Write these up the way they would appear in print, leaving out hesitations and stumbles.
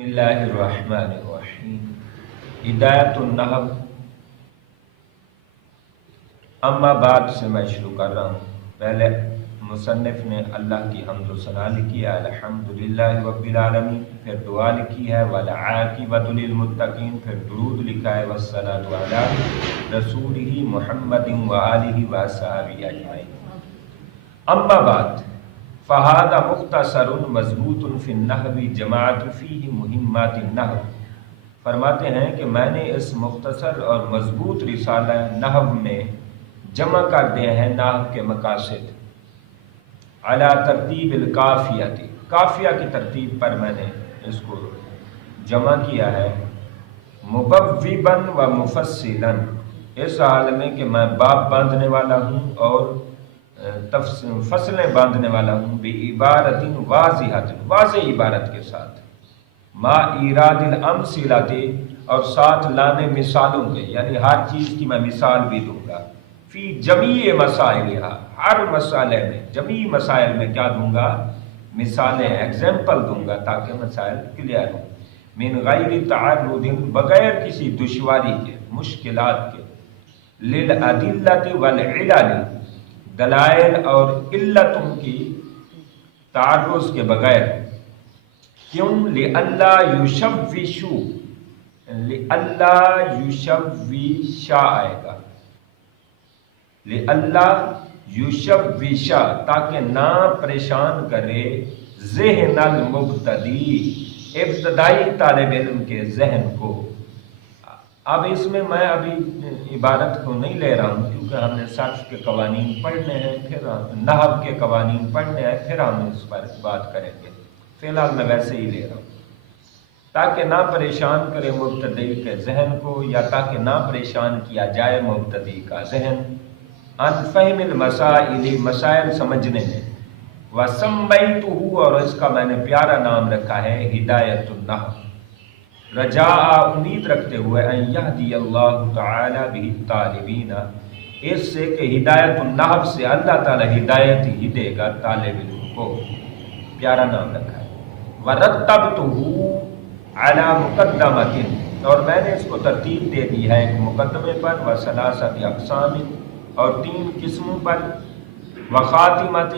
بسم اللہ الرحمن الرحیم ہدایت النحو۔ اما بعد سے میں شروع کر رہا ہوں۔ پہلے مصنف نے اللہ کی حمد و ثنا لکھی ہے، الحمدللہ رب العالمین، پھر دعا لکھی ہے والعاقبۃ للمتقین، پھر درود لکھا ہے والصلاۃ علی رسولہ محمد وآلہ وصحبہ اجمعین۔ اما بعد فہذا مختصر مضبوط فی النحو جمعت فیہ مہمات النحو۔ فرماتے ہیں کہ میں نے اس مختصر اور مضبوط رسالہ نحو میں جمع کر دیا ہے نحو کے مقاصد، علی ترتیب القافیہ، قافیہ کی ترتیب پر میں نے اس کو جمع کیا ہے، مبوبا و مفصلا، اس حال میں کہ میں باب باندھنے والا ہوں اور فصلیں باندھنے والا ہوں، بعبارت واضحۃ، واضح عبارت کے ساتھ، ما ایراد الامثلۃ، اور ساتھ لانے مثالوں کے، یعنی ہر چیز کی میں مثال بھی دوں گا، فی جمیع مسائلہا، ہر مسئلے میں، جمیع مسائل میں کیا دوں گا؟ مثالیں، ایگزامپل دوں گا تاکہ مسائل کلیئر ہوں، من غیر تعرض، بغیر کسی دشواری کے، مشکلات کے، للادلۃ والعلل، دلائل اور علتوں کی تعرض کے بغیر، کیوں؟ لئلا یشوشو، لئلا یشوشا آئے گا، لئلا یشوشا، تاکہ نہ پریشان کرے ذہن المبتدی، ابتدائی طالب علم کے ذہن کو۔ اب اس میں ابھی عبارت کو نہیں لے رہا ہوں کیونکہ ہم نے صرف کے قوانین پڑھنے ہیں، پھر نحو کے قوانین پڑھنے ہیں، پھر ہم اس پر بات کریں گے۔ فی الحال میں ویسے ہی لے رہا ہوں تاکہ نہ پریشان کرے مبتدی کے ذہن کو، یا تاکہ نہ پریشان کیا جائے مبتدی کا ذہن، ان فہم المسائل، مسائل سمجھنے میں، وسمیتہ، اور اس کا میں نے پیارا نام رکھا ہے ہدایت النحو، رجاء، امید رکھتے ہوئے، ان یہدی اللہ تعالی بہ الطالبین، اس سے کہ ہدایت النحو سے اللہ تعالی ہدایت ہی دے گا طالب علم کو، پیارا نام رکھا ہے۔ ورتبتہ علی مقدمۃ، اور میں نے اس کو ترتیب دے دی ہے ایک مقدمے پر، وثلاثۃ اقسام، اور 3 قسموں پر، وخاتمۃ،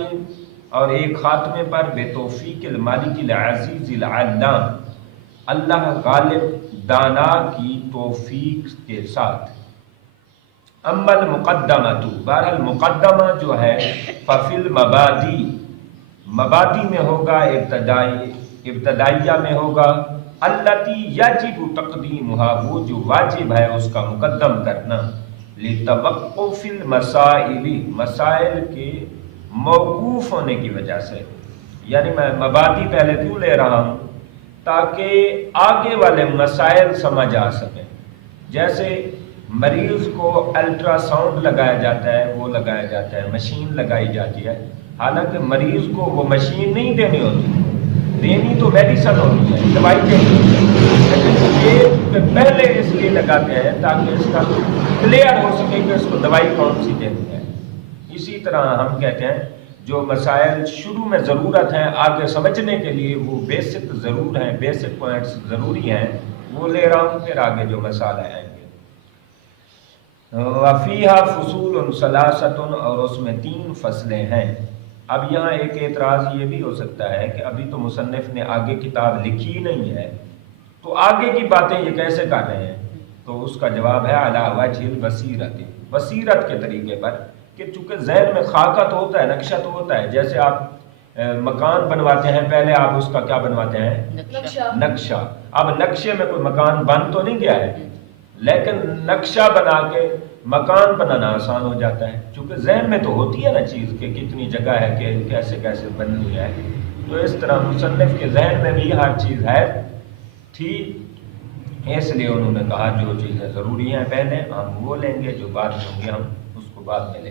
اور ایک خاتمے پر، بتوفیق المالک العزیز العلام، اللہ غالب دانا کی توفیق کے ساتھ۔ اما المقدمۃ، بہرحال مقدمہ جو ہے، ففی المبادی، مبادی میں ہوگا، ابتدائیہ میں ہوگا، التی یجب تقدیمها، وہ جو واجب ہے اس کا مقدم کرنا، لتوقف المسائل، مسائل کے موقوف ہونے کی وجہ سے، یعنی میں مبادی پہلے کیوں لے رہا ہوں؟ تاکہ آگے والے مسائل سمجھ آ سکیں۔ جیسے مریض کو الٹرا ساؤنڈ لگایا جاتا ہے، وہ لگایا جاتا ہے، مشین لگائی جاتی ہے، حالانکہ مریض کو وہ مشین نہیں دینی ہوتی، دینی تو میڈیسن ہوتی ہے، دوائی دینی ہوتی ہے، لیکن یہ پہلے اس لیے لگاتے ہیں تاکہ اس کا کلیئر ہو سکے کہ اس کو دوائی کون سی دینی ہے۔ اسی طرح ہم کہتے ہیں جو مسائل شروع میں ضرورت ہیں آگے سمجھنے کے لیے، وہ بیسک ضرور ہیں، بیسک پوائنٹس ضروری ہیں، وہ لے رہا ہوں، پھر آگے جو مسائل آئیں گے۔ وفیہا فصول ثلاثۃ، اور اس میں 3 فصلیں ہیں۔ اب یہاں ایک اعتراض یہ بھی ہو سکتا ہے کہ ابھی تو مصنف نے آگے کتاب لکھی نہیں ہے، تو آگے کی باتیں یہ کیسے کر رہے ہیں؟ تو اس کا جواب ہے علی وجہ البصیرۃ، بصیرت کے طریقے پر، کہ چونکہ ذہن میں خاکہ تو ہوتا ہے، نقشہ تو ہوتا ہے، جیسے آپ مکان بنواتے ہیں، پہلے آپ اس کا کیا بنواتے ہیں؟ نقشہ۔ اب نقشے میں کوئی مکان بن تو نہیں گیا ہے، لیکن نقشہ بنا کے مکان بنانا آسان ہو جاتا ہے، چونکہ ذہن میں تو ہوتی ہے نا چیز کہ کتنی جگہ ہے، کہ کیسے کیسے بننی ہے، تو اس طرح مصنف کے ذہن میں بھی ہر چیز ہے تھی، اس لیے انہوں نے کہا جو چیزیں ضروری ہیں پہلے ہم وہ لیں گے، جو بعد میں ہوں گے ہم اس کو بعد میں لیں گے۔